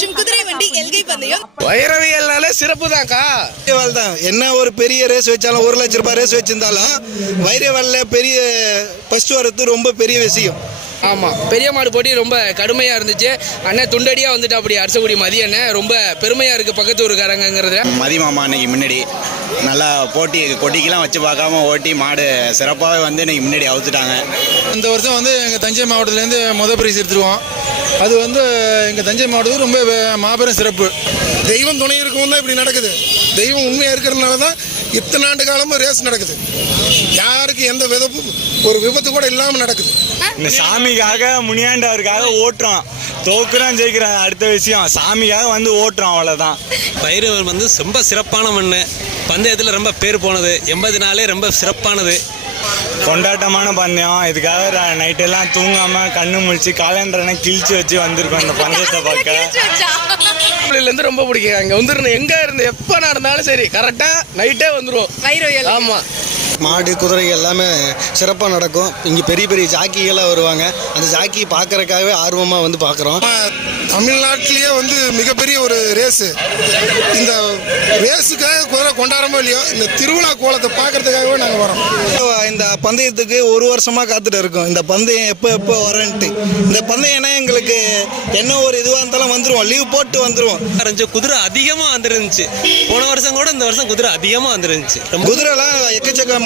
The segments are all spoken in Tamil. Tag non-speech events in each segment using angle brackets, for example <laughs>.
மற்றும் குதிரை வண்டி எல்கை பந்தயம். வைரவியல்னாலே சிறப்பு தான்க்கா தான் என்ன ஒரு பெரிய ரேஸ் வச்சாலும் ஒரு லட்ச ரூபாய் ரேஸ் வச்சிருந்தாலும் வைரவாலில் பெரிய ஃபர்ஸ்ட் வரது ரொம்ப பெரிய விஷயம். ஆமாம் பெரிய மாடு போட்டி ரொம்ப கடுமையாக இருந்துச்சு. அண்ணன் துண்டடியாக வந்துட்டு அப்படி அரசகுடி மதிய அண்ணன். ரொம்ப பெருமையாக இருக்குது பக்கத்து ஊருக்காரங்கிறத மதி மாமா அன்னைக்கு முன்னாடி நல்லா போட்டி கொட்டிக்கெல்லாம் வச்சு பார்க்காம ஓட்டி மாடு சிறப்பாகவே வந்து இன்னைக்கு முன்னாடி அவுத்துட்டாங்க. இந்த வருஷம் வந்து எங்கள் தஞ்சை மாவட்டத்துலேருந்து முத பிரைஸ் எடுத்துருவோம். அது வந்து எங்கள் தஞ்சை மாவட்டத்துக்கு ரொம்ப மாபெரும் சிறப்பு. தெய்வம் துணை இருக்கவும் தான் இப்படி நடக்குது. தெய்வம் உண்மையாக இருக்கிறதுனால தான் இத்தனை ஆண்டு காலமும் ரேஸ் நடக்குது. யாருக்கு எந்த விதப்பும் ஒரு விபத்து கூட இல்லாமல் நடக்குது. இந்த சாமிக்காக முனியாண்டவருக்காக ஓட்டுறோம் தோக்குறோம் ஜெயிக்கிறோம் அடுத்த விஷயம் சாமிக்காக வந்து ஓட்டுறோம் அவ்வளோதான் பைரவர் வந்து ரொம்ப சிறப்பான மண் பந்தயத்தில் ரொம்ப பேர் போனது. எண்பது நாளே ரொம்ப சிறப்பானது. கொண்டாட்டமான பந்தயம். இதுக்காக நைட்டெல்லாம் தூங்காம கண்ணு முழிச்சு காலண்டரெல்லாம் கிழிச்சு வச்சு வந்திருக்கோம் இந்த பந்தயத்தை பார்க்க. இருந்து ரொம்ப பிடிக்கும். அங்கே வந்துருந்தோம் எங்கே இருந்து எப்போ நடந்தாலும் சரி கரெக்டாக நைட்டே வந்துருவோம். வைரவியல் ஆமாம் மாடு குதிரை எல்லாமே சிறப்பாக நடக்கும். இங்கே பெரிய பெரிய ஜாக்கிகளாக வருவாங்க. அந்த ஜாக்கி பார்க்கறக்காகவே ஆர்வமாக வந்து பார்க்குறோம். தமிழ்நாட்டிலேயே வந்து மிகப்பெரிய ஒரு ரேஸு இந்த ரேஸுக்காக குதிரை கொண்டாடமோ இல்லையோ இந்த திருவிழா கோலத்தை பார்க்கறதுக்காகவே நாங்கள் வரோம் இந்த பந்தயத்துக்கு ஒரு வருஷமாக காத்துட்டு இருக்கோம். இந்த பந்தயம் எப்போ எப்போ வரேன்ட்டு இந்த பந்தயம்னா எங்களுக்கு என்ன ஒரு இதுவாக இருந்தாலும் வந்துருவோம் லீவ் போட்டு வந்துருவோம் இருந்துச்சு குதிரை அதிகமாக வந்துருந்துச்சு. போன வருஷம் கூட இந்த வருஷம் குதிரை அதிகமாக வந்துருந்துச்சு. குதிரைலாம்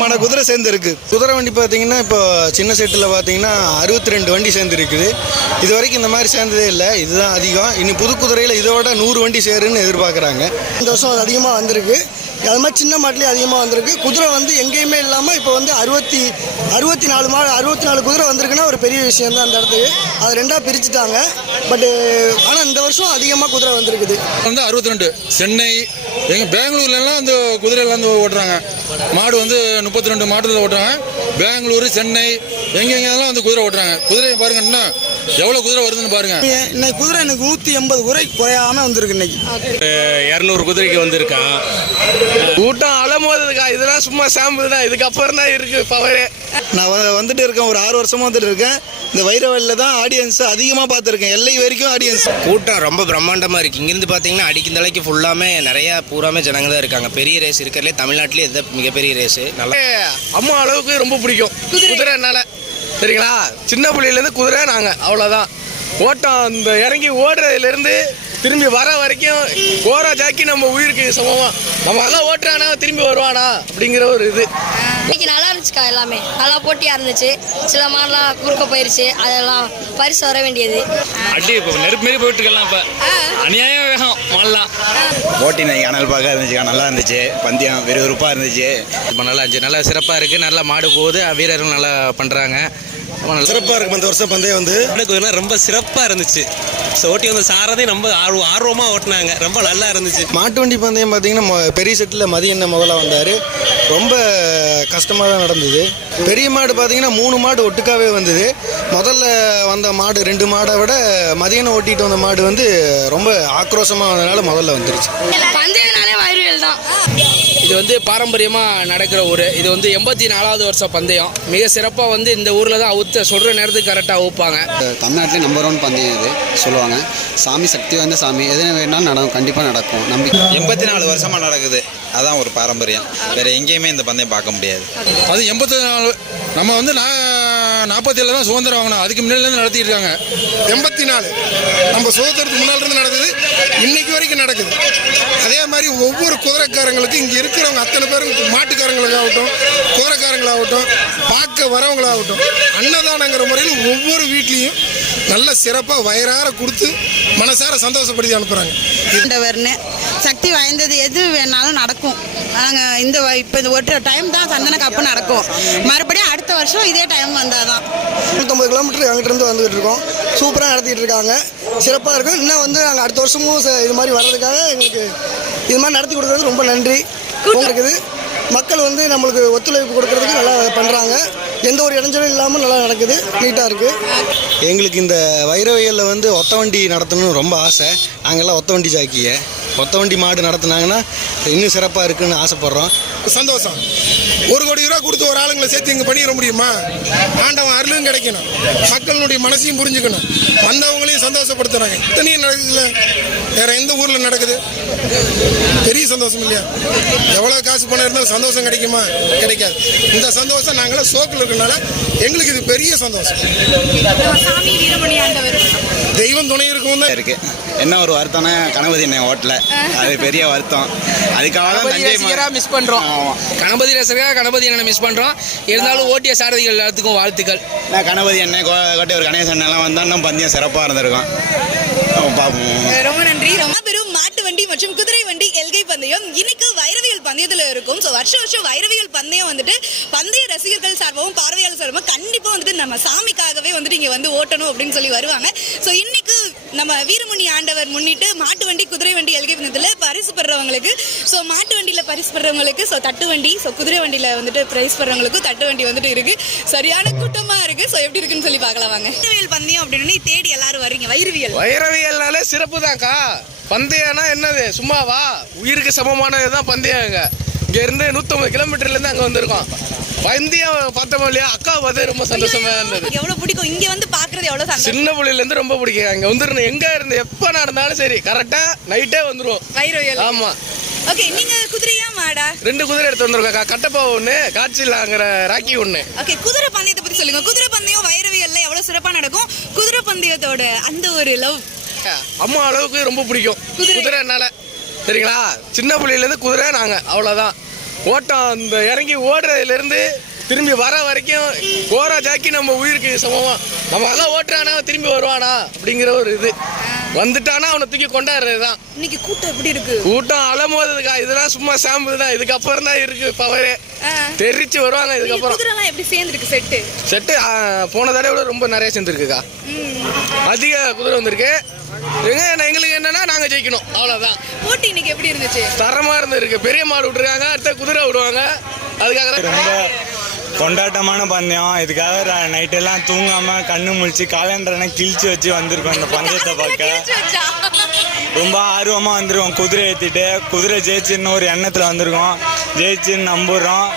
விதமான குதிரை சேர்ந்து இருக்கு. குதிரை வண்டி பார்த்தீங்கன்னா இப்போ சின்ன செட்டில் பார்த்தீங்கன்னா அறுபத்தி ரெண்டு வண்டி சேர்ந்து இருக்குது. இது வரைக்கும் இந்த மாதிரி சேர்ந்ததே இல்லை. இதுதான் அதிகம். இனி புது குதிரையில் இதோட நூறு வண்டி சேருன்னு எதிர்பார்க்குறாங்க. இந்த வருஷம் அது அதிகமாக வந்திருக்கு. அது மாதிரி சின்ன மாட்டிலே அதிகமாக வந்திருக்கு. குதிரை வந்து எங்கேயுமே இல்லாமல் இப்போ வந்து அறுபத்தி அறுபத்தி நாலு மா அறுபத்தி நாலு குதிரை வந்திருக்குன்னா ஒரு பெரிய விஷயம் தான் அந்த இடத்துக்கு. அது ரெண்டாக பிரிச்சுட்டாங்க. பட்டு ஆனால் இந்த வருஷம் அதிகமாக குதிரை வந்திருக்குது. வந்து அறுபத்தி ரெண்டு சென்னை எங்கள் பெங்களூர்லலாம் அந்த குதிரையெல்லாம் வந்து ஓட்டுறாங்க. மாடு வந்து முப்பத்தி ரெண்டு மாடுல ஓட்டுறாங்க. பெங்களூர் சென்னை எங்கெங்கெல்லாம் வந்து குதிரை ஓட்டுறாங்க. குதிரையை பாருங்க எவ்வளோ குதிரை வருதுன்னு பாருங்க. இன்னைக்கு குதிரை எனக்கு நூற்றி எண்பது குதிரை குறையாமல் வந்திருக்கு இன்னைக்கு. இரநூறு குதிரைக்கு வந்திருக்கான் கூட்டம் அலமோதுக்கா இதெல்லாம் சும்மா சாம்பிள் தான் இதுக்கப்புறம் தான் இருக்குது பவரே நான் வந்துட்டு இருக்கேன் ஒரு ஆறு வருஷமா வந்துட்டு இருக்கேன். இந்த வைரவழியில் தான் ஆடியன்ஸ் அதிகமாக பார்த்துருக்கேன். எல்லை வரைக்கும் ஆடியன்ஸ் கூட்டம் ரொம்ப பிரம்மாண்டமாக இருக்குது இங்கேருந்து பார்த்தீங்கன்னா அடிக்கும் தலைக்கு ஃபுல்லாமே நிறையா பூராமே ஜனங்க தான் இருக்காங்க. பெரிய ரேஸ் இருக்கிறதுலே தமிழ்நாட்டிலே இது மிகப்பெரிய ரேஸு நல்லா அம்மா அளவுக்கு ரொம்ப பிடிக்கும். குதிரைனால சரிங்களா? சின்ன பிள்ளையிலேருந்து குதிரை நாங்கள் அவ்வளோதான் ஓட்டம் இந்த இறங்கி ஓடுறதுலேருந்து திரும்பி வர வரைக்கும் ஓர ஜாக்கி நம்ம உயிருக்கு சமமாக நம்ம எல்லாம் ஓட்டுறானா திரும்பி வருவானா அப்படிங்கிற ஒரு இது. இன்னைக்கு நல்லா இருந்துச்சுக்கா எல்லாமே. நல்லா போட்டியாக இருந்துச்சு. சில மாடெல்லாம் குறுக்க போயிருச்சு. அதெல்லாம் பரிசு வர வேண்டியது. அடி இப்போ நெருப்பு மாரி போயிட்டு இருக்கலாம் இப்போ அநியாய வேகம் மாடலாம். போட்டி இன்னைக்கு அனல் பார்க்க இருந்துச்சு நல்லா இருந்துச்சு. பந்தயம் விறுவிறுப்பாக இருந்துச்சு. ரொம்ப நல்லா இருந்துச்சு. நல்லா சிறப்பாக இருக்குது நல்லா மாடு போகுது. வீரர்கள் நல்லா பண்ணுறாங்க சிறப்பாக இருக்கும் இந்த வருஷம் பந்தயம் வந்து. குதிரை ரொம்ப சிறப்பாக இருந்துச்சு. ஸோ ஓட்டி வந்த சாரதையும் ரொம்ப ஆர்வம் ஆர்வமாக ஓட்டினாங்க. ரொம்ப நல்லா இருந்துச்சு. மாட்டு வண்டி பந்தயம் பார்த்தீங்கன்னா பெரிய செட்டில் மதியண்ண முதல்ல வந்தார். ரொம்ப கஷ்டமாக தான் நடந்தது. பெரிய மாடு பார்த்தீங்கன்னா மூணு மாடு ஒட்டுக்காவே வந்தது. முதல்ல வந்த மாடு ரெண்டு மாடை விட மதியானம் ஓட்டிட்டு வந்த மாடு வந்து ரொம்ப ஆக்ரோஷமாக வந்ததுனால முதல்ல வந்துருச்சு. இது வந்து பாரம்பரியமாக நடக்கிற ஊர். இது வந்து எண்பத்தி நாலாவது வருஷம் பந்தயம். மிக சிறப்பாக வந்து இந்த ஊரில் தான் அவுத்த சொல்கிற நேரத்துக்கு கரெக்டாக ஊப்பாங்க தமிழ்நாட்டிலே நம்பர் ஒன் பந்தயம் இது சொல்லுவாங்க. சாமி சக்தி வாய்ந்த சாமி எது வேணாலும் நடக்கும் கண்டிப்பாக நடக்கும். நம்பிக்கை. எண்பத்தி நாலு வருஷமாக நடக்குது. அதான் ஒரு பாரம்பரியம். வேற எங்கேயுமே இந்த பந்தயம் பார்க்க முடியாது. அது எண்பத்தி நாலு நம்ம வந்து நாற்பத்தி ஏழு தான் சுதந்திரம் வாங்கினோம். அதுக்கு முன்னாடிலேருந்து நடத்திட்டு இருக்காங்க. எண்பத்தி நாலு நம்ம சுதந்திரத்துக்கு முன்னால் நடந்தது இன்னைக்கு வரைக்கும் நடக்குது. அதே மாதிரி ஒவ்வொரு குதிரைக்காரங்களுக்கும் இங்கே இருக்கிறவங்க அத்தனை பேரும் மாட்டுக்காரங்களுக்காகட்டும் குதிரைக்காரங்களாகட்டும் பார்க்க வரவங்களாகட்டும் அன்னதானங்கிற முறையில் ஒவ்வொரு வீட்லேயும் நல்ல சிறப்பாக வயிறார கொடுத்து மனசார சந்தோஷப்படுத்தி அனுப்புகிறாங்க ஆண்டவர்னு சக்தி வாய்ந்தது எது வேணாலும் நடக்கும். நாங்கள் இந்த இப்போ இந்த ஒரு டைம் தான் சந்தன கப்பு நடக்கும். மறுபடியும் அடுத்த வருஷம் இதே டைம் வந்தால் தான் நூற்றம்பது கிலோமீட்டர் அங்கிட்டிருந்து வந்துகிட்டு இருக்கோம். சூப்பராக நடத்திட்டு இருக்காங்க. சிறப்பாக இருக்கும். இன்னும் வந்து நாங்கள் அடுத்த வருஷமும் ச- இது மாதிரி வர்றதுக்காக எங்களுக்கு இது மாதிரி நடத்தி கொடுக்குறது ரொம்ப நன்றி. இருக்குது மக்கள் வந்து நம்மளுக்கு ஒத்துழைப்பு கொடுக்கறதுக்கு நல்லா பண்ணுறாங்க எந்த ஒரு இடைஞ்சலும் இல்லாமல் நல்லா நடக்குது நீட்டாக இருக்குது எங்களுக்கு இந்த வைரவியலில் வந்து ஒத்த வண்டி நடத்தணும்னு ரொம்ப ஆசை. நாங்கள்லாம் ஒத்த வண்டி ஜாக்கிய ஒத்த வண்டி மாடு நடத்துனாங்கன்னா இன்னும் சிறப்பாக இருக்குன்னு ஆசைப்பட்றோம். சந்தோஷம். ஒரு கோடி ரூபா கொடுத்து ஒரு ஆளுங்களை சேர்த்து இங்கே பண்ணிட முடியுமா? ஆண்டவன் அருளும் கிடைக்கணும். மக்களுடைய மனசையும் புரிஞ்சுக்கணும். வந்தவங்களையும் சந்தோஷப்படுத்துறாங்க. இத்தனையும் நடக்குதுல்ல? வேற எந்த ஊரில் நடக்குது? பெரிய சந்தோஷம் இல்லையா? எவ்வளோ காசு பணம் இருந்தாலும் சந்தோஷம் கிடைக்குமா? கிடைக்காது. இந்த சந்தோஷம் நாங்களாம் சோக்கில் இருக்கனால எங்களுக்கு இது பெரிய சந்தோஷம். சாமி வீரமணி ஆண்டவர். தெய்வம் துணை இருக்கும் தான் இருக்கு. என்ன ஒரு வருத்தம்னா கணபதி என்ன ஓட்டல. அது பெரிய வருத்தம். அதுக்காக தான் கணபதி தஞ்சை ரசிகரா மா- மிஸ் பண்றோம். ஆமா. கணபதி ரசிகரா கணபதி அண்ணனை மிஸ் பண்றோம். இருந்தாலும் ஓட்டிய சாரதிகள் எல்லாத்துக்கும் வாழ்த்துக்கள். நான் கணபதி அண்ணன் கோட்டையூர் கணேசன் எல்லாம் வந்தா இன்னும் பந்தயம் சிறப்பாக இருந்திருக்கும். பார்ப்போம். ரொம்ப நன்றி. ரொம்ப பெரும் மாட்டு வண்டி மற்றும் குதிரை வண்டி எல்கை பந்தயம். இன்னைக்கு பந்தயத்தில் இருக்கும். ஸோ வருஷம் வருஷம் வைரவியல் பந்தயம் வந்துட்டு பந்தய ரசிகர்கள் சார்பாகவும் பார்வையாளர் சார்பாகவும் கண்டிப்பா வந்துட்டு நம்ம சாமிக்காகவே வந்துட்டு இங்க வந்து ஓட்டணும் அப்படின்னு சொல்லி வருவாங்க. ஸோ இன்னைக்கு நம்ம வீரமணி ஆண்டவர் முன்னிட்டு மாட்டு வண்டி குதிரை வண்டி எல்கை பந்தயத்துல பரிசு பெறவங்களுக்கு ஸோ மாட்டு வண்டியில பரிசு பெறவங்களுக்கு ஸோ தட்டு வண்டி ஸோ குதிரை வண்டியில வந்துட்டு பிரைஸ் பெறவங்களுக்கும் தட்டு வண்டி வந்துட்டு இருக்கு. சரியான கூட்டமா இருக்கு. ஸோ எப்படி இருக்குன்னு சொல்லி பார்க்கலாம் வாங்க. வைரவியல் பந்தயம் அப்படின்னு தேடி எல்லாரும் வர்றீங்க வைரவியல் வைரவியல்னாலே சிறப்பு தான்க்கா பந்தயம்னா என்னது? சும்மாவா? உயிருக்கு சமமானது தான் பந்தயங்க இங்க இருந்து நூத்தம்பது கிலோமீட்டர்ல இருந்து அங்க வந்திருக்கோம். பந்தயம் பார்த்தோம் இல்லையா? அக்கா பார்த்து ரொம்ப சந்தோஷமா இருந்தது. எவ்வளவு பிடிக்கும்? இங்க வந்து பாக்குறது எவ்வளவு சந்தோஷம்? சின்ன புள்ளையில இருந்து ரொம்ப பிடிக்கும். அங்க வந்துருந்தோம் எங்க இருந்து எப்ப நடந்தாலும் சரி கரெக்டா நைட்டே வந்துருவோம். வைரவியல் ஆமா. ஓகே நீங்க குதிரையா மாடா? ரெண்டு குதிரை எடுத்து வந்திருக்கா கட்டப்பா ஒண்ணு காட்சியிலாங்கிற ராக்கி ஒண்ணு. ஓகே குதிரை பந்தயத்தை பத்தி சொல்லுங்க. குதிரை பந்தயம் வைரவியல்ல எவ்வளவு சிறப்பா நடக்கும்? குதிரை பந்தயத்தோட அந்த ஒரு லவ் அம்மா அளவுக்கு ரொம்ப பிடிக்கும். குதிரை. குதிரைனால சரிங்களா? சின்ன புள்ளையில இருந்து குதிரை நாங்க அவ்வளவுதான். ஓட்டம் அந்த இறங்கி ஓடுறதுல இருந்து திரும்பி வர வரைக்கும் ஓரா ஜாக்கி நம்ம உயிருக்கு சமமா. நம்ம அதான் ஓட்டுறானா திரும்பி வருவானா அப்படிங்கிற ஒரு இது. வந்துட்டானா அவனை தூக்கி கொண்டாடுறது தான் இன்னைக்கு கூட்டம் எப்படி இருக்கு? கூட்டம் அலமோதுக்கா இதெல்லாம் சும்மா சாம்பிள் தான். இதுக்கப்புறம் தான் இருக்கு பவரே. தெரிச்சு வருவாங்க இதுக்கப்புறம். எப்படி சேர்ந்துருக்கு செட்டு செட்டு போன தடவை விட ரொம்ப நிறைய சேர்ந்துருக்குக்கா. அதிக குதிரை வந்திருக்கு. எங்க எங்களுக்கு என்னன்னா நாங்க ஜெயிக்கணும். அவ்வளவுதான். போட்டி இன்னைக்கு எப்படி இருந்துச்சு? தரமா இருந்திருக்கு. பெரிய மாடு விட்டுருக்காங்க அடுத்த குதிரை விடுவாங்க. அதுக்காக தான் ரொம்ப கொண்டாட்டமான பந்தயம். இதுக்காக நைட் எல்லாம் தூங்காம கண்ணு முழிச்சு காலண்டரை கிழிச்சு வச்சு வந்திருக்கோம் இந்த <laughs> பந்தயத்தை பார்க்க? ரொம்ப ஆர்வமா வந்துருக்கோம் குதிரை ஏத்திட்டு. குதிரை ஜெயிச்சுன்னு ஒரு எண்ணத்துல வந்திருக்கோம். ஜெயிச்சுன்னு நம்புறோம்.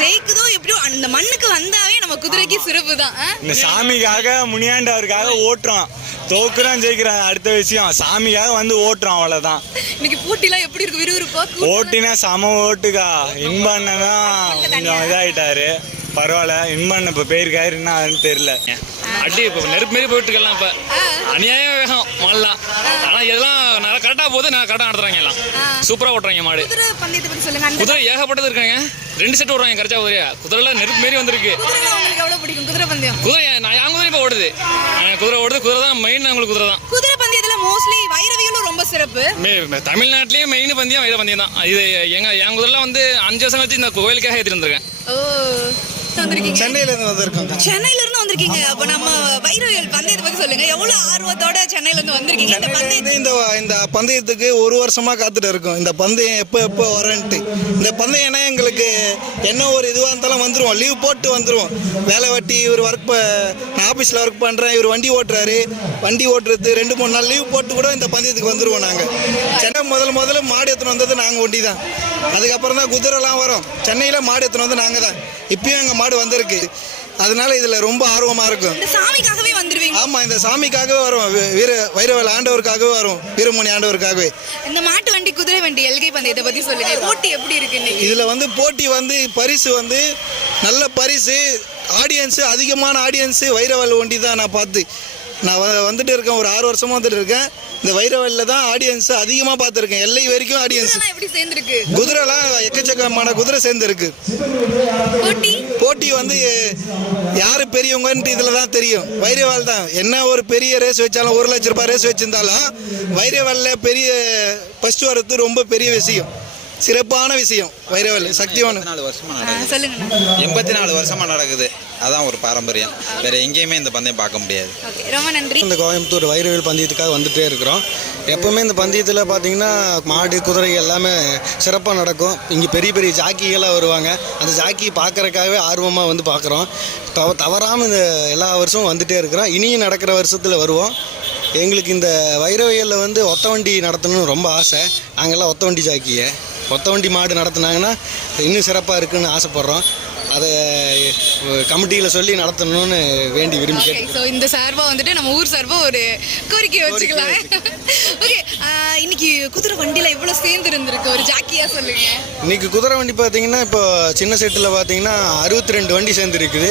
ஜெயிக்குதோ எப்படியோ அந்த மண்ணுக்கு வந்தாவே நம்ம குதிரைக்கு சிறப்பு தான் இந்த சாமிக்காக முனியாண்டவருக்காக ஓட்டுறோம். தோக்குறோம் ஜெயிக்கிறோம் அடுத்த விஷயம் சாமிக்காக வந்து ஓட்டுறோம் அவ்வளவுதான். இன்னைக்கு போட்டிலாம் எப்படி இருக்கு? விறுவிறுப்பா ஓட்டினா சம ஓட்டுக்கா. இன்பண்ணன் தான் கொஞ்சம் இதாயிட்டாரு. பரவாயில்ல இன்பண்ணன் இப்போ போயிருக்காரு என்ன ஆகுதுன்னு தெரியல. அடி இப்போ நெருப்பு மாரி போயிட்டு இருக்கலாம் இப்போ அநியாய வேகம் மாடலாம் ஆனால் இதெல்லாம் நல்லா கரெக்டாக போகுது நான் கரெக்டாக நடத்துறாங்க எல்லாம். சூப்பராக ஓட்டுறாங்க மாடு. குதிரை பந்தயத்தை பத்தி சொல்லுங்க. அந்த குதிரை ஏகப்பட்டது இருக்காங்க. ரெண்டு செட் ஓடுறாங்க கரெக்டாக குதிரையா? குதிரைலாம் நெருப்பு மாரி வந்திருக்கு. குதிரை ஓடுது. குதிரை ஓடுது. குதிரை தான் மெயின் உங்களுக்கு குதிரை தான். குதிரை பந்தயத்துல மோஸ்ட்லி வைரவிகளும் ரொம்ப சிறப்பு. தமிழ்நாட்டிலேயே மெயின் பந்தயம் வைர பந்தயம் தான். இது எங்க என் குதிரைலாம் வந்து அஞ்சு வருஷம் வச்சு இந்த கோயிலுக்காக ஏற்றிட்டு வந்திருக்கேன். ஓ. வந்திருக்கீங்க? சென்னையிலேருந்து வந்திருக்கோம் சென்னையில இருந்து வந்திருக்கீங்க. அப்ப நம்ம வைரவியல் பந்தயத்தை பத்தி சொல்லுங்க. எவ்வளவு ஆர்வத்தோட சென்னையில இருந்து வந்திருக்கீங்க இந்த பந்தயத்தை இந்த இந்த பந்தயத்துக்கு ஒரு வருஷமா காத்துட்டு இருக்கோம். இந்த பந்தயம் எப்போ எப்போ வரேன்ட்டு இந்த பந்தயம்னா எங்களுக்கு என்ன ஒரு இதுவாக இருந்தாலும் வந்துருவோம். லீவ் போட்டு வந்துருவோம். வேலை வட்டி இவர் ஒர்க் நான் ஆஃபீஸில் ஒர்க் பண்ணுறேன் இவர் வண்டி ஓட்டுறாரு. வண்டி ஓட்டுறது ரெண்டு மூணு நாள் லீவ் போட்டு கூட இந்த பந்தயத்துக்கு வந்துருவோம் நாங்கள் சென்னை முதல்ல முதல்ல மாடு எடுத்துன்னு வந்தது நாங்கள் ஒண்டி தான் அதுக்கப்புறம் தான் குதிரைலாம் வரும். சென்னையில் மாடு எடுத்துன்னு வந்து நாங்கள் தான் இப்பயும் எங்கள் மாடு வந்திருக்கு. அதனால இதில் ரொம்ப ஆர்வமாக இருக்கும். சாமிக்காகவே வந்துருவீங்க. ஆமா இந்த சாமிக்காகவே வரும். வீர வைரவல் ஆண்டவருக்காகவே வரும். வீரமணி ஆண்டவருக்காகவே. இந்த மாட்டு வண்டி குதிரை வண்டி எல்கை பந்தயத்தை பத்தி சொல்லுங்க. போட்டி எப்படி இருக்கு இன்னைக்கு? இதுல வந்து போட்டி வந்து பரிசு வந்து நல்ல பரிசு ஆடியன்ஸ் அதிகமான ஆடியன்ஸ் வைரவல் ஒண்டி தான் நான் பார்த்து. நான் வந்துட்டு இருக்கேன் ஒரு ஆறு வருஷமா வந்துட்டு இருக்கேன். இந்த வைரவல்ல தான் ஆடியன்ஸ் அதிகமாக பார்த்துருக்கேன். எல்லை வரைக்கும் ஆடியன்ஸ் குதிரைலாம் எப்படி சேர்ந்துருக்கு? குதிரைலாம் எக்கச்சக்கமான குதிரை சேர்ந்துருக்கு. போட்டி? வந்து யார் பெரியவங்கன்ட்டு இதில் தான் தெரியும். வைரவால் தான். என்ன ஒரு பெரிய ரேஸ் வச்சாலும் ஒரு லட்ச ரூபாய் ரேஸ் வச்சிருந்தாலும் வைரவாலில் பெரிய ஃபஸ்ட்டு வர்றது ரொம்ப பெரிய விஷயம். சிறப்பான விஷயம். வைரவல் சக்திவான. நாலு வருஷமா ஆ, நடக்குது. சொல்லுங்க எண்பத்தி நாலு வருஷமா நடக்குது. அதான் ஒரு பாரம்பரியம். வேற எங்கேயுமே இந்த பந்தயம் பார்க்க முடியாது. ஓகே ரொம்ப நன்றி. இந்த கோயம்புத்தூர் வைரவியல் பந்தயத்துக்காக வந்துட்டே இருக்கிறோம். எப்பவுமே இந்த பந்தயத்தில் பார்த்தீங்கன்னா மாடு குதிரை எல்லாமே சிறப்பாக நடக்கும். இங்கே பெரிய பெரிய ஜாக்கிகளாக வருவாங்க. அந்த ஜாக்கி பார்க்கறதுக்காகவே ஆர்வமாக வந்து பார்க்குறோம். தவ தவறாமல் இந்த எல்லா வருஷமும் வந்துட்டே இருக்கிறோம். இனியும் நடக்கிற வருஷத்தில் வருவோம். எங்களுக்கு இந்த வைரவியலில் வந்து ஒத்த வண்டி நடத்தணும்னு ரொம்ப ஆசை. நாங்கள்லாம் ஒத்த வண்டி ஜாக்கியை. கொத்தவண்டி வண்டி மாடு நடத்துனாங்கன்னா இன்னும் சிறப்பாக இருக்குன்னு ஆசைப்பட்றோம். அதை கமிட்டியில் சொல்லி நடத்தணும்னு வேண்டி விரும்பி ஸோ இந்த சார்பா வந்துட்டு நம்ம ஊர் சார்பா ஒரு கோரிக்கை வச்சுக்கலாம். ஓகே இன்னைக்கு குதிரை வண்டியில எவ்வளவு சேர்ந்து இருந்திருக்கு ஒரு ஜாக்கியா சொல்லுங்க. இன்னைக்கு குதிரை வண்டி பார்த்தீங்கன்னா இப்போ சின்ன செட்டில் பார்த்தீங்கன்னா அறுபத்தி ரெண்டு வண்டி சேர்ந்துருக்குது.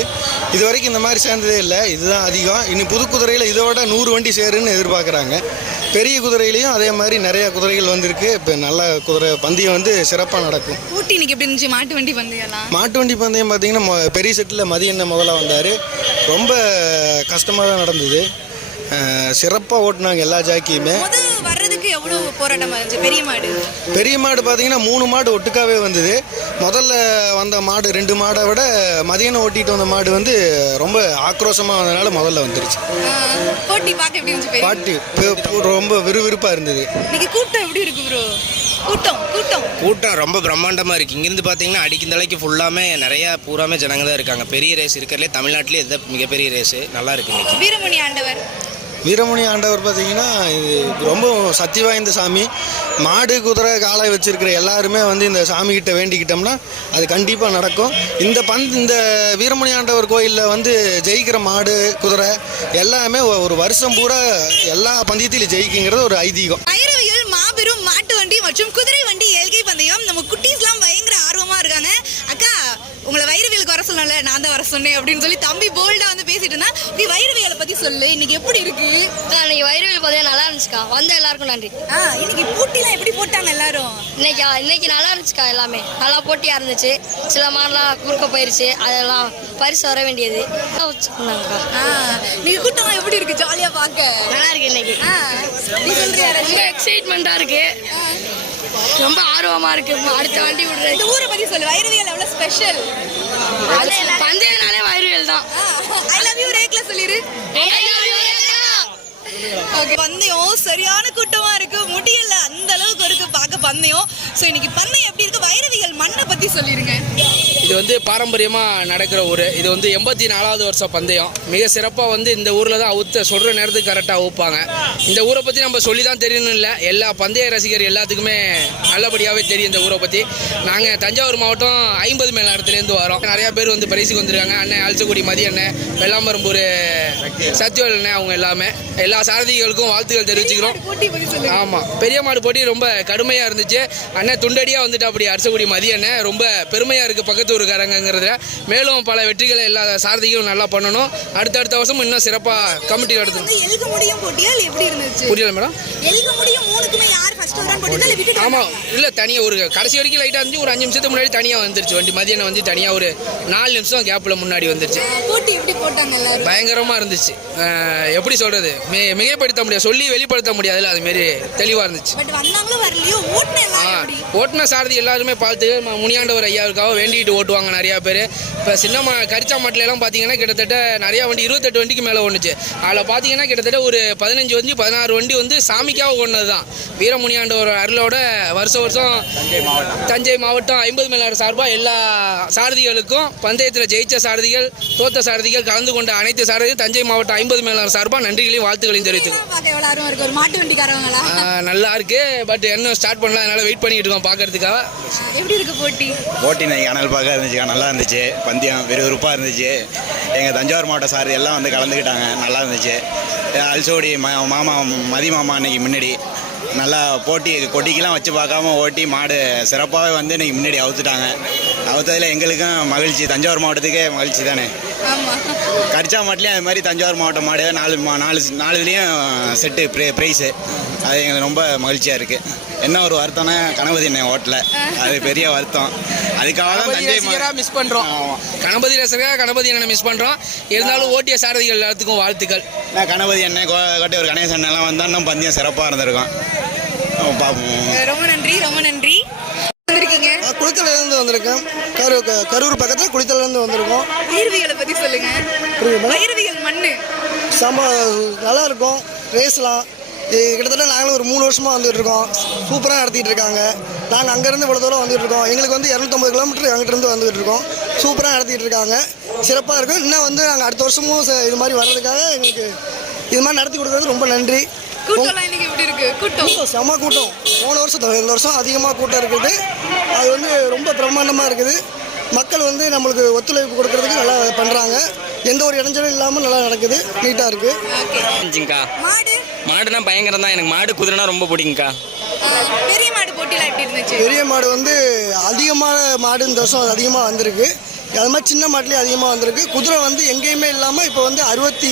இது வரைக்கும் இந்த மாதிரி சேர்ந்ததே இல்லை இதுதான் அதிகம். இனி புது குதிரையில் இதை விட நூறு வண்டி சேருன்னு எதிர்பார்க்குறாங்க. பெரிய குதிரையிலையும் அதே மாதிரி நிறைய குதிரைகள் வந்திருக்கு. இப்போ நல்ல குதிரை பந்தயம் வந்து சிறப்பாக நடக்கும். ஊட்டி இன்னைக்கு எப்படி இருந்துச்சு? மாட்டு வண்டி பந்தயம்லாம்? மாட்டு வண்டி பந்தயம் பார்த்தீங்கன்னா மொ- பெரிய செட்டில் மதியண்ண முதல்ல வந்தார். ரொம்ப கஷ்டமாக தான் நடந்தது. சிறப்பாக ஓட்டுனாங்க எல்லா ஜாக்கியுமே. பெரிய மாடு. பார்த்தீங்கன்னா மூணு மாடு ஒட்டுக்காவே வந்தது. முதல்ல வந்த மாடு ரெண்டு மாடை விட மதியானம் ஓட்டிட்டு வந்த மாடு வந்து ரொம்ப ஆக்ரோஷமாக வந்ததுனால முதல்ல வந்துருச்சு. போட்டி ரொம்ப விறுவிறுப்பாக இருந்தது. கூட்டம் எப்படி இருக்கு கூட்டம் கூட்டம். கூட்டம் ரொம்ப பிரம்மாண்டமாக இருக்குது இங்கேருந்து பார்த்தீங்கன்னா அடிக்கும் தலைக்கு ஃபுல்லாமே நிறையா பூராமே ஜனங்க தான் இருக்காங்க. பெரிய ரேஸ் இருக்கிறதுலே தமிழ்நாட்டிலே இதுதான் மிகப்பெரிய ரேஸு நல்லா இருக்கு இன்னைக்கு. வீரமணி ஆண்டவர். வீரமணி ஆண்டவர் பார்த்தீங்கன்னா இது ரொம்ப சக்தி வாய்ந்த சாமி. மாடு குதிரை காளை வச்சிருக்கிற எல்லாருமே வந்து இந்த சாமி கிட்ட வேண்டிக்கிட்டோம்னா அது கண்டிப்பாக நடக்கும். இந்த பந்த் இந்த வீரமணி ஆண்டவர் கோயிலில் வந்து ஜெயிக்கிற மாடு குதிரை எல்லாமே ஒரு வருஷம் பூரா எல்லா பந்தயத்திலும் ஜெயிக்குங்கிறது ஒரு ஐதீகம். மாபெரும் மாட்டு வண்டி மற்றும் குதிரை வண்டி ஏழ்கை பந்தயம். நம்ம குட்டீஸ்லாம் பயங்கர ஆர்வமா இருக்காங்க. உங்களை வைரவியலுக்கு வர சொல்லல நான் தான் வர சொன்னேன் அப்படின்னு சொல்லி தம்பி போல்டா வந்து பேசிட்டு இருந்தா நீ வைரவியலை பத்தி சொல்லு இன்னைக்கு எப்படி இருக்கு? இன்னைக்கு வைரவியல் பார்த்தா நல்லா இருந்துச்சுக்கா. வந்த எல்லாருக்கும் நன்றி. ஆ இன்னைக்கு போட்டிலாம் எப்படி போட்டாங்க எல்லாரும்? இன்னைக்கு இன்னைக்கு நல்லா இருந்துச்சுக்கா எல்லாமே. நல்லா போட்டியாக இருந்துச்சு. சில மாடெல்லாம் குறுக்க போயிருச்சு. அதெல்லாம் பரிசு வர வேண்டியது. நீங்க கூட்டம் எப்படி இருக்கு? ஜாலியா பார்க்க. நல்லா இருக்கு இன்னைக்கு. ரொம்ப எக்ஸைட்மெண்ட்டாக இருக்கு. ரொம்ப ஆர்வமாக இருக்கு. அடுத்த வண்டி இந்த ஊரை பத்தி சொல்லு. வைரவியல் எவ்வளவு ஸ்பெஷல் பந்தயனாலே வைரவியல் தான். ஐ லவ் யூ ரேக்ல சொல்லிரு. ஓகே பந்தயம் சரியான கூட்டமா இருக்கு. முடியல அந்த அளவுக்கு இருக்கு. பார்க்க பந்தயம். சோ இன்னைக்கு பந்தயம் எப்படி இருக்கு? வைரவியல் மண்ணை பத்தி சொல்லிருங்க. இது வந்து பாரம்பரியமாக நடக்கிற ஊர். இது வந்து எண்பத்தி நாலாவது வருஷம் பந்தயம். மிக சிறப்பாக வந்து இந்த ஊரில் தான் அவுத்த சொல்கிற நேரத்துக்கு கரெக்டாக அவுப்பாங்க. இந்த ஊரை பற்றி நம்ம சொல்லி தான் தெரியணும் இல்லை. எல்லா பந்தய ரசிகர் எல்லாத்துக்குமே நல்லபடியாகவே தெரியும் இந்த ஊரை பற்றி நாங்கள் தஞ்சாவூர் மாவட்டம் ஐம்பது மேல் இடத்துலேருந்து வரோம். நிறையா பேர் வந்து பரிசுக்கு வந்திருக்காங்க. அண்ணன் அலசக்குடி மதிய அண்ணன் வெள்ளாம்பரம்பூர் சத்யவேல் அண்ணன் அவங்க எல்லாமே. எல்லா சாரதிகளுக்கும் வாழ்த்துக்கள் தெரிவிச்சுக்கிறோம். ஆமாம் பெரிய மாடு போட்டி ரொம்ப கடுமையாக இருந்துச்சு. அண்ணன் துண்டடியாக வந்துட்டு அப்படி அரசகுடி மதிய அண்ணன். ரொம்ப பெருமையாக இருக்குது பக்கத்து ஊருக்காரங்கிறதுல மேலும் பல வெற்றிகளை எல்லா சாரதிகளும் நல்லா பண்ணணும். அடுத்தடுத்த வருஷம் இன்னும் சிறப்பாக கமிட்டி நடத்தணும். வந்து எழுக முடியும் போட்டியா இல்ல எப்படி இருந்துச்சு? புரியல மேடம். எழுக முடியும் மூணுக்குமே யார் ஃபர்ஸ்ட் வரான்னு போட்டியா இல்ல விட்டுட்டு ஆமாம் இல்லை தனியாக ஒரு கடைசி வரைக்கும் லைட்டாக இருந்துச்சு ஒரு அஞ்சு நிமிஷத்துக்கு முன்னாடி தனியாக வந்துருச்சு. வண்டி மதியானம் வந்து தனியாக ஒரு நாலு நிமிஷம் கேப்பில் முன்னாடி வந்துருச்சு. போட்டி எப்படி போட்டாங்க எல்லாரும்? பயங்கரமாக இருந்துச்சு. எப்படி சொல்கிறது மி மிகைப்படுத்த முடியாது சொல்லி வெளிப்படுத்த முடியாதுல்ல அதுமாரி தெளிவாக இருந்துச்சு. ஓட்டுன சாரதி எல்லாருமே பார்த்து முனியாண்டவர் ஐயாவுக்காக வேண்டிட்டு ஓட்டுவாங்க நிறையா பேர். இப்போ சின்னம்மா கரிச்சா மாட்டில எல்லாம் பார்த்தீங்கன்னா கிட்டத்தட்ட நிறையா வண்டி இருபத்தெட்டு வண்டிக்கு மேலே ஒன்றுச்சு அதில் பார்த்தீங்கன்னா கிட்டத்தட்ட ஒரு பதினஞ்சு வண்டி பதினாறு வண்டி வந்து சாமிக்காக ஒன்றது தான் வீரமுனியாண்டவர் அருளோட வருஷம் வருஷம் தஞ்சை மாவட்டம். ஐம்பது மேலாடு சார்பாக எல்லா சாரதிகளுக்கும் பந்தயத்தில் ஜெயிச்ச சாரதிகள் தோத்த சாரதிகள் கலந்து கொண்ட அனைத்து சாரதிகள் தஞ்சை மாவட்டம் ஐம்பது மேலாடு சார்பாக நன்றிகளையும் வாழ்த்துக்களையும் தெரிவித்துக்கிறோம். நல்லா இருக்கு. பட் இன்னும் ஸ்டார்ட் பண்ணல. அதனால வெயிட் பண்ணிட்டு இருக்கோம் பார்க்கறதுக்காக. எப்படி இருக்கு போட்டி? போட்டி இன்னைக்கு அனல் பார்க்க இருந்துச்சுக்கா நல்லா இருந்துச்சு. பந்தயம் விறுவிறுப்பாக இருந்துச்சு. எங்கள் தஞ்சாவூர் மாவட்ட சார் எல்லாம் வந்து கலந்துக்கிட்டாங்க. நல்லா இருந்துச்சு. அல்சோடி மாமா மதி மாமா அன்னைக்கு முன்னாடி. நல்லா போட்டி கொட்டிக்கெல்லாம் வச்சு பார்க்காம ஓட்டி மாடு சிறப்பாகவே வந்து இன்னைக்கு முன்னாடி அவுத்துட்டாங்க. அவுத்ததில் எங்களுக்கும் மகிழ்ச்சி. தஞ்சாவூர் மாவட்டத்துக்கே மகிழ்ச்சி தானே? ஆமா. கரிச்சா மாட்டிலையும் அது மாதிரி தஞ்சாவூர் மாவட்டம் மாடு நாலு மா- நாலு நாலுலேயும் செட்டு ப்ரை ப்ரைஸு. அது எங்களுக்கு ரொம்ப மகிழ்ச்சியாக இருக்குது என்ன ஒரு வருத்தம்னா கணபதி என்ன ஓட்டல. அது பெரிய வருத்தம். அதுக்காக தான் தஞ்சை மிஸ் பண்றோம். ஆமா. கணபதி ரசிகரா கணபதி அண்ணனை மிஸ் பண்றோம். இருந்தாலும் ஓட்டிய சாரதிகள் எல்லாத்துக்கும் வாழ்த்துக்கள். நான் கணபதி அண்ணன் கோ- கோட்டையூர் கணேசன் எல்லாம் வந்தா இன்னும் பந்தயம் சிறப்பாக இருந்திருக்கும். பார்ப்போம் ரொம்ப நன்றி ரொம்ப நன்றி. வந்திருக்கீங்க? குளித்தலேருந்து வந்திருக்கேன். கரு கரூர் பக்கத்தில் குளித்தலேருந்து வந்திருக்கோம். வைரவியலை பத்தி சொல்லுங்க. மண்ணு. செம்ம நல்லா இருக்கும் ரேஸ்லாம் கிட்டத்தட்ட நாங்களும் ஒரு மூணு வருஷமாக வந்துட்டு இருக்கோம் சூப்பராக நடத்திட்டு இருக்காங்க நாங்கள் அங்கேருந்து இவ்வளோ தூரம் வந்துட்டு இருக்கோம் எங்களுக்கு வந்து இரநூத்தம்பது கிலோமீட்டர் அங்கிட்டிருந்து வந்துட்டு இருக்கோம் சூப்பராக நடத்திட்டு இருக்காங்க சிறப்பாக இருக்கும். இன்னும் வந்து நாங்கள் அடுத்த வருஷமும் ச- இது மாதிரி வர்றதுக்காக எங்களுக்கு இது மாதிரி நடத்தி கொடுக்குறது ரொம்ப நன்றி. கூட்டம்லாம் இன்னைக்கு எப்படி இருக்கு? கூட்டம்? கூட்டம் செம கூட்டம். போன வருஷம் இந்த வருஷம் அதிகமாக கூட்டம் இருக்குது. அது வந்து ரொம்ப பிரம்மாண்டமாக இருக்குது. மக்கள் வந்து நம்மளுக்கு ஒத்துழைப்பு கொடுக்கறதுக்கு நல்லா பண்ணுறாங்க எந்த ஒரு இடைஞ்சலும் இல்லாமல் நல்லா நடக்குது. நீட்டாக இருக்குது மாடு? மாடுனா பயங்கரம் தான் எனக்கு மாடு குதிரைனா ரொம்ப பிடிக்குங்கக்கா. ஆ, பெரிய மாடு போட்டியெல்லாம் எப்படி இருந்துச்சு? பெரிய மாடு வந்து அதிகமான மாடு இந்த வருஷம் அது அதிகமாக வந்திருக்கு. அது மாதிரி சின்ன மாட்டுலேயும் அதிகமாக வந்திருக்கு. குதிரை வந்து எங்கேயுமே இல்லாமல் இப்போ வந்து அறுபத்தி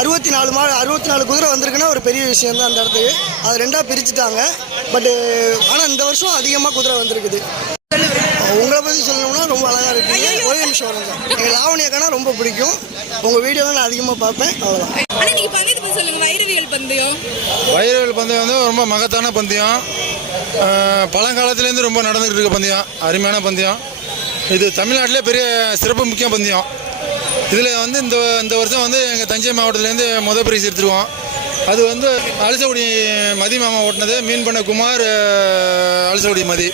அறுபத்தி நாலு மாடு அறுபத்தி நாலு குதிரை வந்திருக்குன்னா ஒரு பெரிய விஷயம் தான் அந்த இடத்துக்கு. அது ரெண்டாக பிரிச்சுட்டாங்க. பட்டு ஆனால் இந்த வருஷம் அதிகமாக குதிரை வந்திருக்குது. உங்களை பற்றி சொல்லணும்னா ரொம்ப அழகாக இருக்கீங்க. ஒரே நிமிஷம் வருங்க எங்கள் லாவணியக்கானா ரொம்ப பிடிக்கும். உங்கள் வீடியோ நான் அதிகமாக பார்ப்பேன். அவ்வளோதான் வைரவியல் பந்தயம். வைரவியல் பந்தயம் வந்து ரொம்ப மகத்தான பந்தயம். பழங்காலத்துலேருந்து ரொம்ப நடந்துகிட்டு இருக்க பந்தயம். அருமையான பந்தயம். இது தமிழ்நாட்டிலே பெரிய சிறப்பு முக்கிய பந்தயம். இதில் வந்து இந்த இந்த வருஷம் வந்து எங்கள் தஞ்சை மாவட்டத்துலேருந்து முத பிரைஸ் எடுத்துருவோம் அது வந்து அலசகுடி மதி மாமா ஓட்டினது மீன் பண்ண குமார் அலசகுடி மதி.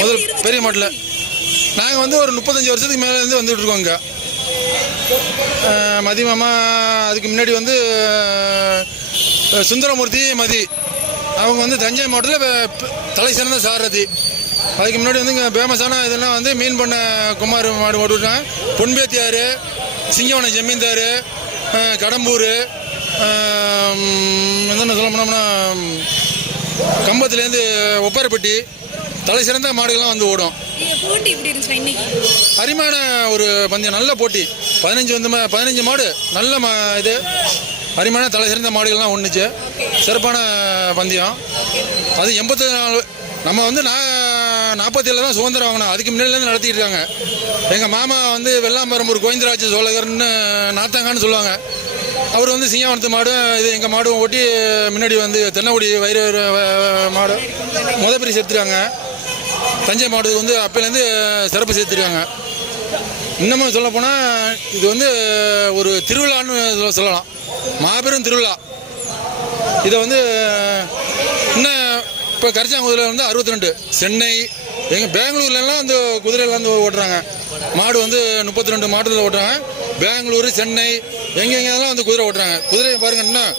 முதல் பெரிய மாட்டில். நாங்கள் வந்து ஒரு முப்பத்தஞ்சு வருஷத்துக்கு மேலேருந்து வந்துட்டு இருக்கோம் இங்கே. மதி மாமா அதுக்கு முன்னாடி வந்து சுந்தரமூர்த்தி மதி. அவங்க வந்து தஞ்சை மாவட்டத்தில் தலை சிறந்த சாரதி. அதுக்கு முன்னாடி வந்து இங்கே ஃபேமஸான இதெல்லாம் வந்து மீன் பண்ண குமார் மாடு ஓட்டுவிட்டாங்க பொன்பேத்தியார் சிங்கவனம் ஜமீன்தார் கடம்பூர் என்னென்ன சொல்ல போனோம்னா கம்பத்துலேருந்து ஒப்பாரப்பட்டி தலை சிறந்த மாடுகள்லாம் வந்து ஓடும். அருமையான ஒரு பந்தயம் நல்ல போட்டி. பதினஞ்சு வந்து பதினஞ்சு மாடு நல்ல மா இது. அருமையான தலை சிறந்த மாடுகள்லாம் ஒன்றுச்சு சிறப்பான பந்தயம். அது எண்பத்தி நாலு நம்ம வந்து நான் நாற்பத்தேழில் தான் சுதந்திரம் வாங்கினோம் அதுக்கு முன்னாடிலேருந்து நடத்திட்டு இருக்காங்க. எங்கள் மாமா வந்து வெள்ளாம்பரம்பூர் கோவிந்தராஜ சோழகர்னு நாத்தாங்கன்னு சொல்லுவாங்க. அவர் வந்து சிங்காவனத்து மாடும் இது எங்கள் மாடும் ஓட்டி முன்னாடி வந்து தென்னகுடி வயிறு மாடு முத பிரி சேர்த்துருக்காங்க தஞ்சை மாவட்டத்துக்கு வந்து அப்போலேருந்து சிறப்பு சேர்த்துருக்காங்க. இன்னமும் சொல்ல போனால் இது வந்து ஒரு திருவிழான்னு சொல்லலாம். மாபெரும் திருவிழா. இதை வந்து இப்போ கரிச்சாங்குதிரை வந்து அறுபத்தி ரெண்டு சென்னை எங்கள் பெங்களூர்லலாம் அந்த குதிரையெல்லாம் வந்து ஓட்டுறாங்க. மாடு வந்து முப்பத்தி ரெண்டு மாடுல ஓட்டுறாங்க. பெங்களூர் சென்னை எங்கெங்கெல்லாம் வந்து குதிரை ஓட்டுறாங்க. குதிரை பாருங்க இன்னும்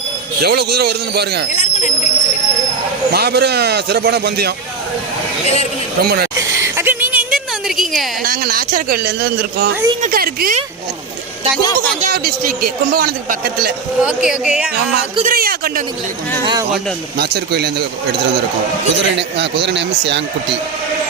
எவ்வளோ குதிரை வருதுன்னு பாருங்க. எல்லாருக்கும் நன்றிங்க சொல்லுங்க மாபெரும் சிறப்பான பந்தயம். ரொம்ப நன்றி. அக்கா நீங்க எங்க இருந்து வந்திருக்கீங்க? நாங்க நாச்சார் கோயிலேருந்து வந்திருக்கோம். அது எங்கக்கா இருக்கு? தஞ்சாவூர் தஞ்சாவூர் டிஸ்ட்ரிக்ட் கும்பகோணத்துக்கு பக்கத்துல. Okay okay. குதிரையா கொண்டு வந்துங்களா கொண்டு வந்து நாச்சர் கோயிலேருந்து எடுத்துகிட்டு வந்திருக்கோம். குதிரை. குதிரை நேம் சியாங் குட்டி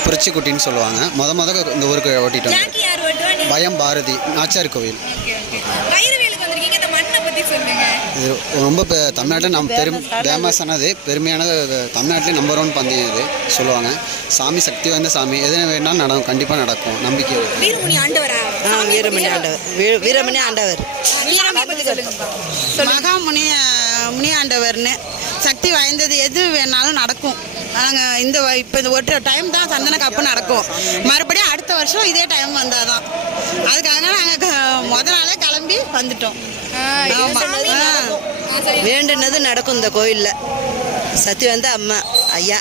புரட்சி குட்டின்னு சொல்லுவாங்க. முத முத இந்த ஊருக்கு ஓட்டிட்டு வந்தோம் பயம் பாரதி நாச்சார் கோவில் ஓகே ஓகே வைரவியலுக்கு வந்திருக்கீங்க இந்த மண்ணை பத்தி சொல்லுங்க இது ரொம்ப பெ- தமிழ்நாட்டில் நம்ம பெரும் ஃபேமஸானது பெருமையானது தமிழ்நாட்டிலே நம்பர் ஒன் பந்தயம் இது சொல்லுவாங்க. சாமி சக்தி வாய்ந்த சாமி எது வேணாலும் நடக்கும் கண்டிப்பாக நடக்கும் நம்பிக்கை. வீரமுனி ஆண்டவரா ஆ, வீரமணி ஆண்டவர். வீ- வீரமணி ஆண்டவர். மகா முனி முனி ஆண்டவர்னு சக்தி வாய்ந்தது எது வேணாலும் நடக்கும். நாங்கள் இந்த வ- இப்போ இந்த ஒரு டைம் தான் சந்தன காப்பு நடக்கும். மறுபடியும் அடுத்த வருஷம் இதே டைம் வந்தால் தான் அதுக்காக நாங்கள் முத நாளே கிளம்பி வந்துட்டோம். வேண்டுனது நடக்கும் இந்த கோயிலில். சத்தி வந்து அம்மா ஐயா.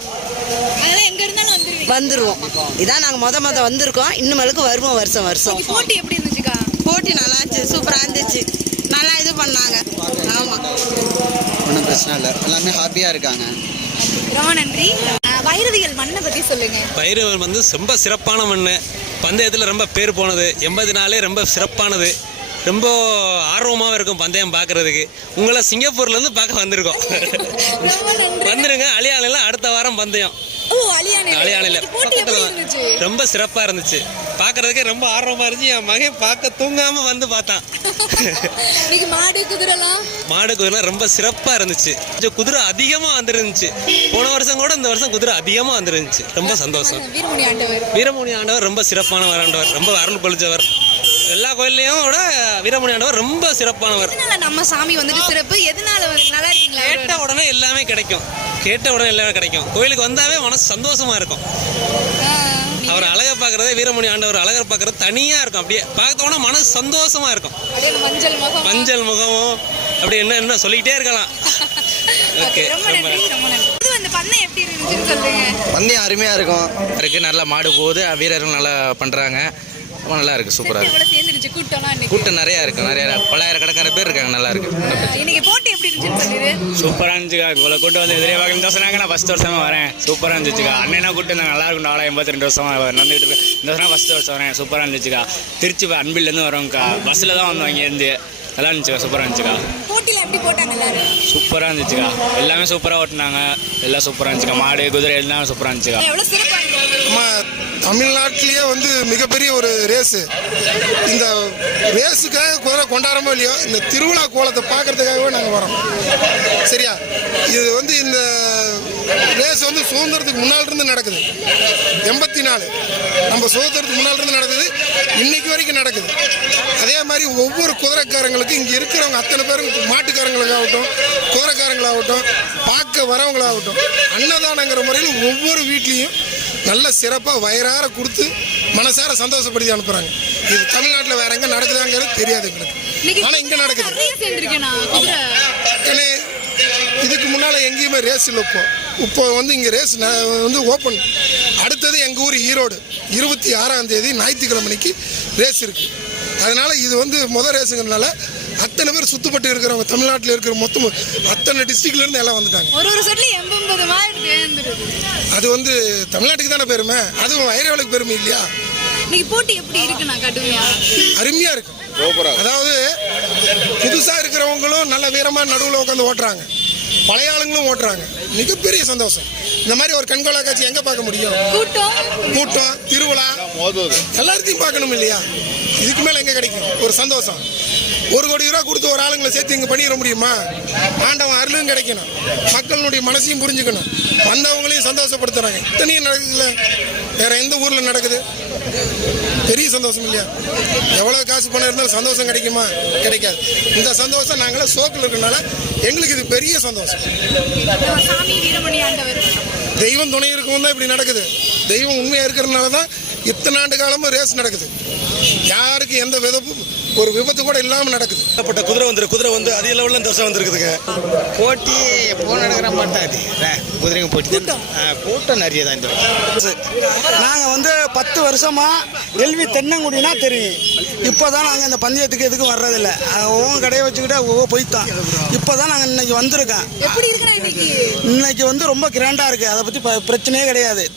வந்துருவோம். இதான் நாங்கள் மொத மொத வந்திருக்கோம். இன்னுமலுக்கு வருவோம் வருஷம் வருஷம். போட்டி எப்படி இருந்துச்சுக்கா? போட்டி நல்லா இருந்துச்சு சூப்பராக இருந்துச்சு. நல்லா இது பண்ணாங்க. ஆமாம் ஒன்றும் பிரச்சனை இல்லை. எல்லாமே ஹாப்பியாக இருக்காங்க. ரொம்ப நன்றி. வைரவியல் மண்ணை பத்தி சொல்லுங்க. பைரவர் வந்து ரொம்ப சிறப்பான மண் பந்தயத்தில் ரொம்ப பேர் போனது. எண்பது நாளே ரொம்ப சிறப்பானது. ரொம்ப ஆர்வமாகவும் இருக்கும் பந்தயம் பார்க்கறதுக்கு உங்களை சிங்கப்பூர்லேருந்து பார்க்க வந்திருக்கோம். வந்துருங்க அழியாலையில் அடுத்த வாரம் பந்தயம். ஓ அலியானே அழியாலையில் போட்டி எப்படி பக்கத்தில் இருந்துச்சு? ரொம்ப சிறப்பாக இருந்துச்சு. பார்க்கறதுக்கே ரொம்ப ஆர்வமாக இருந்துச்சு. என் மகன் பார்க்க தூங்காமல் வந்து பார்த்தான். <laughs> இன்னைக்கு மாடு குதிரைலாம்? மாடு குதிரை ரொம்ப சிறப்பாக இருந்துச்சு. கொஞ்சம் குதிரை அதிகமாக வந்துருந்துச்சு. போன வருஷம் கூட இந்த வருஷம் குதிரை அதிகமாக வந்துருந்துச்சு. ரொம்ப சந்தோஷம். <laughs> ஆண்டவர். வீரமணி ஆண்டவர் ரொம்ப சிறப்பானவர் ஆண்டவர். ரொம்ப அருள் பொழிச்சவர் எல்லா கோயில்லையும் விட வீரமணி ஆண்டவர் ரொம்ப சிறப்பானவர். எதனால நம்ம சாமி வந்துட்டு சிறப்பு? எதனால வந்து நல்லா இருக்கீங்களா? கேட்ட உடனே எல்லாமே கிடைக்கும். கேட்ட உடனே எல்லாமே கிடைக்கும். கோயிலுக்கு வந்தாவே மனசு சந்தோஷமா இருக்கும். அவர் அழகை பார்க்கறதே வீரமணி ஆண்டவர் அழகை பார்க்கறது தனியா இருக்கும். அப்படியே பார்த்த உடனே மனசு சந்தோஷமா இருக்கும். மஞ்சள் முகம். மஞ்சள் முகமும் அப்படி என்ன என்ன சொல்லிக்கிட்டே இருக்கலாம். <laughs> ஓகே பந்தயம் அருமையாக இருக்கும். இருக்கு நல்லா மாடு போகுது. வீரர்கள் நல்லா பண்றாங்க. ரொம்ப நல்லா இருக்கு சூப்பரா இன்னைக்கு. கூட்டம் நிறைய இருக்கு நிறைய. பல்லாயிரக்கணக்கான பேர் இருக்காங்க நல்லா இருக்கு. இன்னைக்கு சூப்பராக இருந்துச்சுக்கா இவ்வளோ கூட்டம் வந்து எதிரே பார்க்க இந்த வருஷம் நான் ஃபஸ்ட் வருஷமா வரேன் சூப்பராக இருந்துச்சுக்கா அண்ணனா கூட்டம் நான் நல்லா இருக்கும் நாளா எண்பத்தி ரெண்டு வருஷமா நடந்துகிட்டு இருக்கேன் இந்த வருஷம் ஃபஸ்ட் வருஷம் வரேன் சூப்பராக இருந்துச்சுக்கா திருச்சி அன்பிலேருந்து வரோம்க்கா பஸ்ஸில் தான் வந்தோம் இங்கேருந்து நல்லா இருந்துச்சுக்கா சூப்பராக இருந்துச்சுக்கா. போட்டியில எப்படி போட்டாங்க எல்லாரும்? சூப்பராக இருந்துச்சுக்கா. எல்லாமே சூப்பராக ஓட்டினாங்க. எல்லாம் சூப்பராக இருந்துச்சுக்கா. மாடு குதிரை எல்லாம் சூப்பராக இருந்துச்சுக்கா. சிறப்பாக நம்ம தமிழ்நாட்டிலேயே வந்து மிகப்பெரிய ஒரு ரேஸு இந்த ரேஸுக்காக குதிரை கொண்டாடுறமோ இல்லையோ இந்த திருவிழா கோலத்தை பார்க்கறதுக்காகவே நாங்கள் வரோம் சரியா? இது வந்து இந்த ரேஸ் வந்து சுதந்திரத்துக்கு முன்னால் இருந்து நடக்குது. எண்பத்தி நாலு நம்ம சுதந்திரத்துக்கு முன்னால் இருந்து நடக்குது. இன்னைக்கு வரைக்கும் நடக்குது. அதே மாதிரி ஒவ்வொரு குதிரைக்காரங்களுக்கும் இங்கே இருக்கிறவங்க அத்தனை பேரும் மாட்டுக்காரங்களுக்காகட்டும் குதிரைக்காரங்களாகட்டும் பார்க்க வரவங்களாகட்டும் அன்னதானங்கிற முறையில் ஒவ்வொரு வீட்லேயும் நல்ல சிறப்பாக வயிறார கொடுத்து மனசார சந்தோஷப்படுத்தி அனுப்புகிறாங்க இது தமிழ்நாட்டில் வேற எங்கே நடக்குதாங்கிறது தெரியாது எங்களுக்கு. ஆனால் இங்கே நடக்குது. இதுக்கு முன்னால் எங்கேயுமே ரேஸ் இல்லை இப்போ வந்து இங்கே ரேஸ் வந்து ஓப்பன் அடுத்தது எங்கள் ஊர் ஈரோடு. இருபத்தி ஆறாம் தேதி ஞாயிற்றுக்கிழமைக்கு ரேஸ் இருக்குது அதனால் இது வந்து முதல் ரேஸுங்கிறதுனால அத்தனை பேர் சுத்தப்பட்டு இருக்கிறவங்க தமிழ்நாட்டில் இருக்கிற மொத்தம் அத்தனை டிஸ்ட்ரிக்ட்லேருந்து எல்லாம் வந்துட்டாங்க. ஒரு ஒரு செட்ல எண்பது அது வந்து தமிழ்நாட்டுக்கு தானே பெருமை? அதுவும் வைரவலுக்கு பெருமை இல்லையா? போட்டி எப்படி இருக்குண்ணா கடுமையா அருமையாக இருக்கும் அதாவது புதுசாக இருக்கிறவங்களும் நல்ல வீரமாக நடுவில் உட்காந்து ஓட்டுறாங்க. பழைய ஆளுங்களும் ஓட்டுறாங்க. மிகப்பெரிய சந்தோஷம். இந்த மாதிரி ஒரு கண்கொள்ளா காட்சி எங்கே பார்க்க முடியும்? கூட்டம். திருவிழா. எல்லாத்தையும் பார்க்கணும் இல்லையா? இதுக்கு மேலே எங்கே கிடைக்கும்? ஒரு சந்தோஷம். ஒரு கோடி ரூபா கொடுத்து ஒரு ஆளுங்களை சேர்த்து இங்கே பண்ணிட முடியுமா? ஆண்டவன் அருளும் கிடைக்கணும். மக்களுடைய மனசையும் புரிஞ்சுக்கணும். வந்தவங்களையும் சந்தோஷப்படுத்துறாங்க. இத்தனையும் நடக்குதுல்ல? வேற எந்த ஊரில் நடக்குது? பெரிய சந்தோஷம் இல்லையா? எவ்வளோ காசு பணம் இருந்தாலும் சந்தோஷம் கிடைக்குமா? கிடைக்காது. இந்த சந்தோஷம் நாங்களாம் சோக்கில் இருக்கனால எங்களுக்கு இது பெரிய சந்தோஷம். தெய்வம் துணை இருக்கவும் தான் இப்படி நடக்குது. தெய்வம் உண்மையாக இருக்கிறதுனால தான் இத்தனை ஆண்டு காலமும் ரேஸ் நடக்குது. யாருக்கு எந்த விதப்பும் ஒரு விபத்து கூட இல்லாமல் நடக்குது. ஏகப்பட்ட குதிரை வந்துரு குதிரை வந்து அதிக லெவலில் இந்த வருஷம் வந்திருக்குதுங்க. போட்டி எப்போ நடக்கிற இது. குதிரைங்க போட்டி கூட்டம். நிறைய தான் இந்த நாங்கள் வந்து பத்து வருஷமாக எல்வி தென்னங்குடினா தெரியும். இப்போ தான் நாங்கள் இந்த பந்தயத்துக்கு எதுக்கும் வர்றதில்ல. ஒவ்வொரு கடையை வச்சுக்கிட்டே ஒவ்வொரு போய்த்தான். இப்போ தான் நாங்கள் இன்னைக்கு வந்திருக்கோம். எப்படி இருக்குண்ணா இன்னைக்கு? இன்னைக்கு வந்து ரொம்ப கிராண்டாக இருக்குது அதை பற்றி பிரச்சனையே கிடையாது.